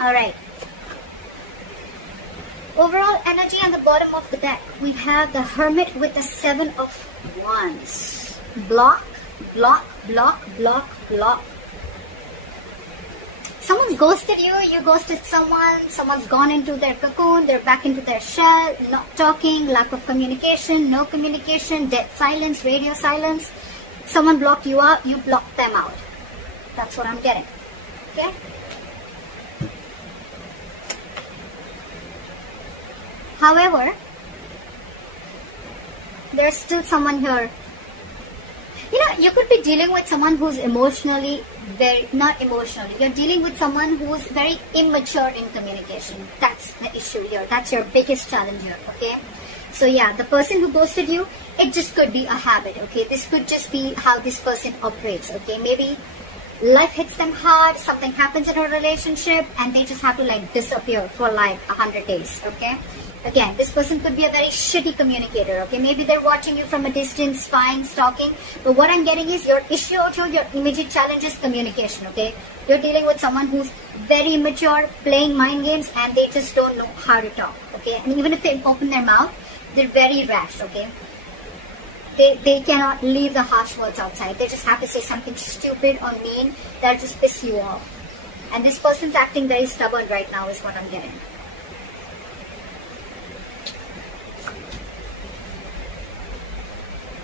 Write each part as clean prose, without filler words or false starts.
Alright. Overall energy on the bottom of the deck, we have the Hermit with the 7 of Wands. Block, block, block, block, block. Someone's ghosted you, you ghosted someone, someone's gone into their cocoon, they're back into their shell, not talking, lack of communication, no communication, dead silence, radio silence. Someone blocked you out, you blocked them out. That's what I'm getting. Okay? However, there's still someone here. You know, you could be dealing with someone who's emotionally not emotionally. You're dealing with someone who's very immature in communication. That's the issue here. That's your biggest challenge here, okay? So yeah, the person who ghosted you, it just could be a habit, okay? This could just be how this person operates, okay? Maybe life hits them hard, something happens in a relationship, and they just have to like disappear for like 100 days, okay? Again, this person could be a very shitty communicator, okay? Maybe they're watching you from a distance, spying, stalking. But what I'm getting is your issue out here, your immediate challenge is communication, okay? You're dealing with someone who's very immature, playing mind games, and they just don't know how to talk, okay? And even if they open their mouth, they're very rash, okay? They cannot leave the harsh words outside. They just have to say something stupid or mean that'll just piss you off. And this person's acting very stubborn right now is what I'm getting.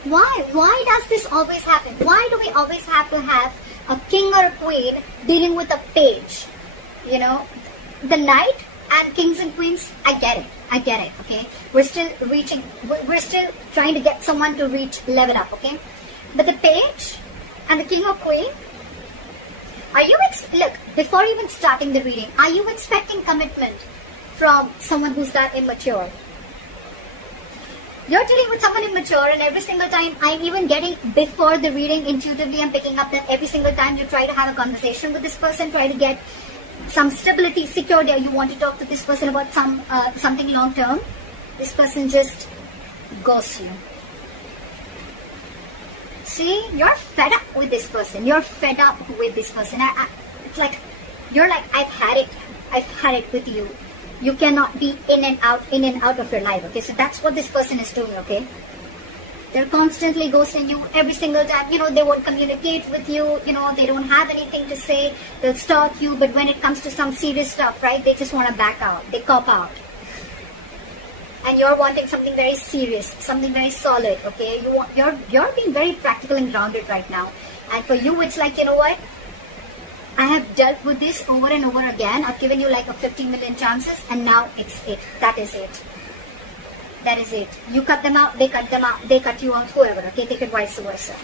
Why? Why does this always happen? Why do we always have to have a king or a queen dealing with a page? You know, the knight and kings and queens, I get it, okay? We're still trying to get someone to reach level up, okay? But the page and the king or queen, are you, look, before even starting the reading, are you expecting commitment from someone who's that immature? You're dealing with someone immature, and every single time I'm even getting, before the reading, intuitively I'm picking up that every single time you try to have a conversation with this person, try to get some stability, security, you want to talk to this person about something long term, this person just ghosts you. See, you're fed up with this person. You're fed up with this person. It's like, you're like, I've had it with you. You cannot be in and out of your life, okay? So that's what this person is doing, okay? They're constantly ghosting you every single time. You know, they won't communicate with you. You know, they don't have anything to say. They'll stalk you. But when it comes to some serious stuff, right, they just want to back out. They cop out. And you're wanting something very serious, something very solid, okay? You're being very practical and grounded right now. And for you, it's like, you know what? I have dealt with this over and over again. I've given you like a 50 million chances, and now it's it. That is it. That is it. You cut them out, they cut them out, they cut you out, whoever, okay? Take it vice versa.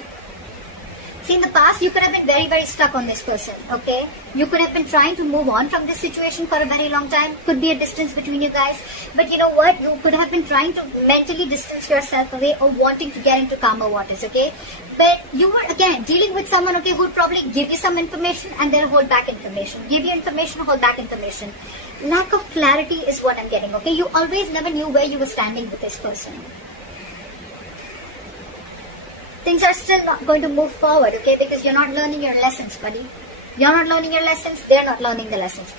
See, in the past, you could have been very, very stuck on this person, okay? You could have been trying to move on from this situation for a very long time. Could be a distance between you guys. But you know what? You could have been trying to mentally distance yourself away or wanting to get into calmer waters, okay? But you were, again, dealing with someone, okay, who would probably give you some information and then hold back information. Give you information, hold back information. Lack of clarity is what I'm getting, okay? You always never knew where you were standing with this person. Things are still not going to move forward, okay? Because you're not learning your lessons, buddy. You're not learning your lessons, they're not learning the lessons.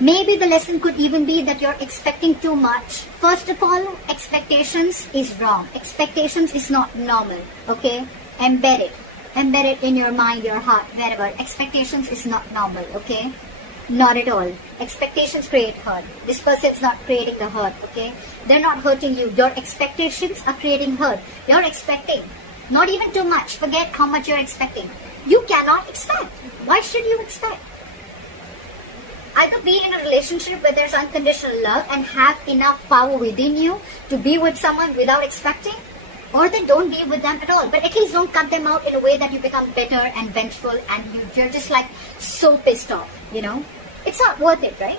Maybe the lesson could even be that you're expecting too much. First of all, expectations is wrong. Expectations is not normal, okay? Embed it. Embed it in your mind, your heart, wherever. Expectations is not normal, okay? Not at all. Expectations create hurt. This person's not creating the hurt, okay? They're not hurting you. Your expectations are creating hurt. You're expecting. Not even too much. Forget how much you're expecting. You cannot expect. Why should you expect? Either be in a relationship where there's unconditional love and have enough power within you to be with someone without expecting, or then don't be with them at all. But at least don't cut them out in a way that you become bitter and vengeful and you're just like so pissed off, you know? It's not worth it, right?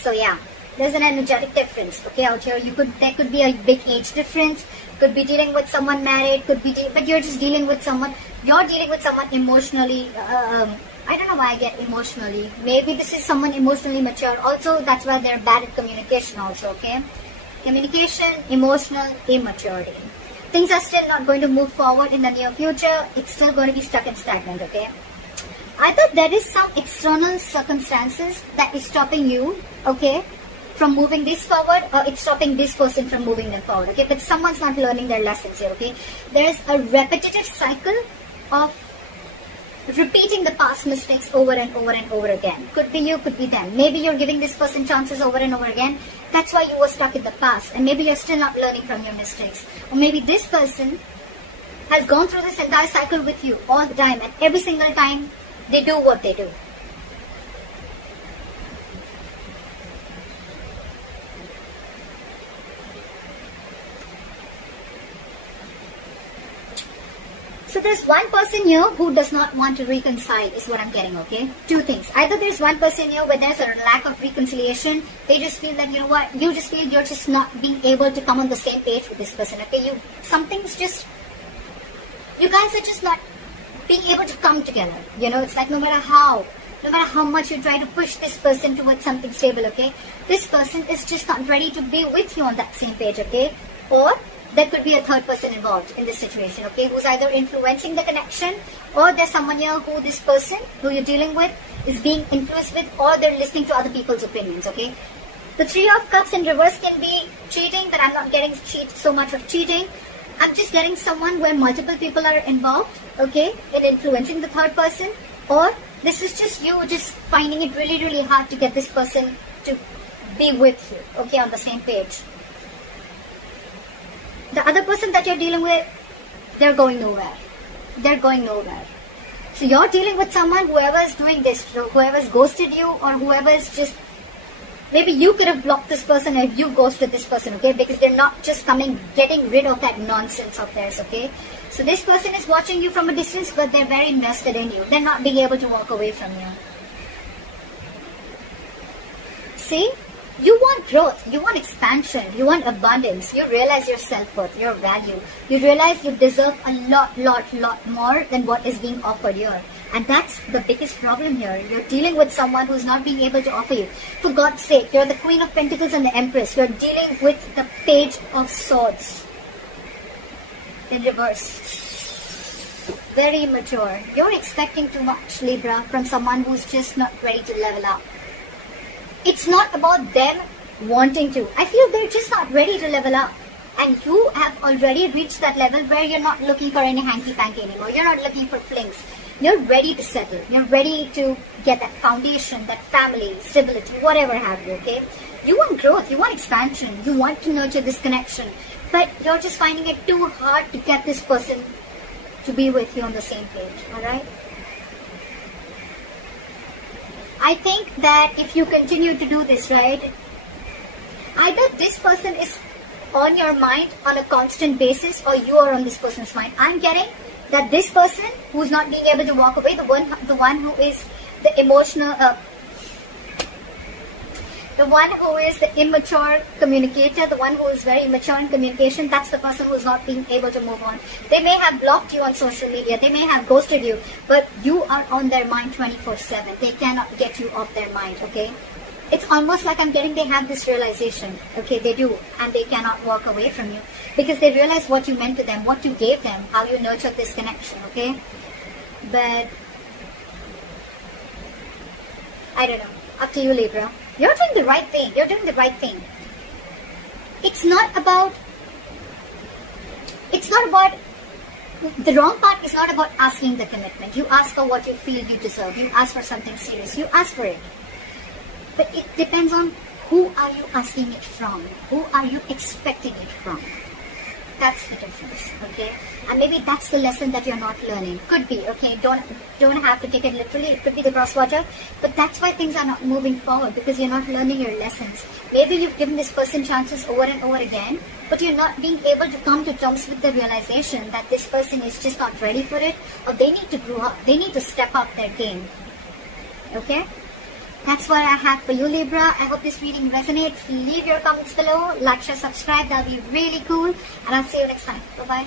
So yeah, there's an energetic difference, okay, out here. There could be a big age difference. Could be dealing with someone married, but you're just dealing with someone, you're dealing with someone emotionally, I don't know why I get emotionally. Maybe this is someone emotionally mature. Also, that's why they're bad at communication also, okay? Communication, emotional, immaturity. Things are still not going to move forward in the near future. It's still going to be stuck and stagnant, okay? Either there is some external circumstances that is stopping you, okay, from moving this forward, or it's stopping this person from moving them forward, okay? But someone's not learning their lessons here, okay? There is a repetitive cycle of repeating the past mistakes over and over and over again. Could be you, could be them. Maybe you're giving this person chances over and over again. That's why you were stuck in the past, and maybe you're still not learning from your mistakes. Or maybe this person has gone through this entire cycle with you all the time, and every single time they do what they do. So there's one person here who does not want to reconcile is what I'm getting, okay? Two things. Either there's one person here where there's a lack of reconciliation. They just feel that, you know what, you just feel you're just not being able to come on the same page with this person, okay? You guys are just not being able to come together. You know, it's like no matter how much you try to push this person towards something stable, okay? This person is just not ready to be with you on that same page, okay? Or there could be a third person involved in this situation, okay, who's either influencing the connection, or there's someone here who this person who you're dealing with is being influenced with, or they're listening to other people's opinions, okay? The Three of Cups in reverse can be cheating, but I'm not getting so much of cheating. I'm just getting someone where multiple people are involved, okay, in influencing the third person, or this is just you just finding it really, really hard to get this person to be with you, okay, on the same page. The other person that you're dealing with, they're going nowhere. They're going nowhere. So you're dealing with someone, whoever's doing this, whoever's ghosted you, or whoever's just, maybe you could have blocked this person if you ghosted this person, okay? Because they're not just getting rid of that nonsense of theirs, okay? So this person is watching you from a distance, but they're very invested in you. They're not being able to walk away from you. See? You want growth, you want expansion, you want abundance, you realize your self-worth, your value. You realize you deserve a lot more than what is being offered here. And that's the biggest problem here. You're dealing with someone who's not being able to offer you. For God's sake, you're the Queen of Pentacles and the Empress. You're dealing with the Page of Swords in reverse. Very immature. You're expecting too much, Libra, from someone who's just not ready to level up. It's not about them wanting to. I feel they're just not ready to level up. And you have already reached that level where you're not looking for any hanky-panky anymore. You're not looking for flings. You're ready to settle. You're ready to get that foundation, that family, stability, whatever have you, okay? You want growth. You want expansion. You want to nurture this connection. But you're just finding it too hard to get this person to be with you on the same page, alright? I think that if you continue to do this, right, either this person is on your mind on a constant basis, or you are on this person's mind. I'm getting that this person who's not being able to walk away, the one who is the emotional, the one who is the immature communicator, the one who is very immature in communication, that's the person who's not being able to move on. They may have blocked you on social media, they may have ghosted you, but you are on their mind 24/7. They cannot get you off their mind, okay? It's almost like I'm getting they have this realization, okay, they do, and they cannot walk away from you because they realize what you meant to them, what you gave them, how you nurtured this connection, okay? But I don't know, up to you, Libra. You're doing the right thing. You're doing the right thing. It's not about, the wrong part is not about asking the commitment. You ask for what you feel you deserve. You ask for something serious. You ask for it. But it depends on who are you asking it from? Who are you expecting it from? That's the difference, okay? And maybe that's the lesson that you're not learning. Could be, okay? Don't have to take it literally. It could be the crosswater. But that's why things are not moving forward, because you're not learning your lessons. Maybe you've given this person chances over and over again, but you're not being able to come to terms with the realization that this person is just not ready for it, or they need to grow up. They need to step up their game. Okay? That's what I have for you, Libra. I hope this reading resonates. Leave your comments below. Like, share, subscribe. That'll be really cool. And I'll see you next time. Bye-bye.